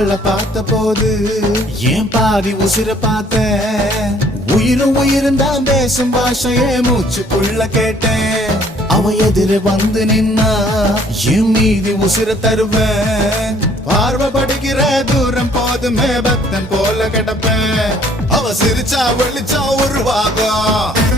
அவளை பார்த்த போது ஏன் பாதி உசிர பார்த்த உயிரும் தான் பேசும் பாஷையே மூச்சுக்குள்ள கேட்டேன் அவ எதிர வந்து நின்னா என் மீதி உசிர தருவேன் பார்வை படிக்கிற தூரம் போதுமே பக்தன் போல கிடப்பேன் அவ சிரிச்சா வெளிச்சா உருவாகும்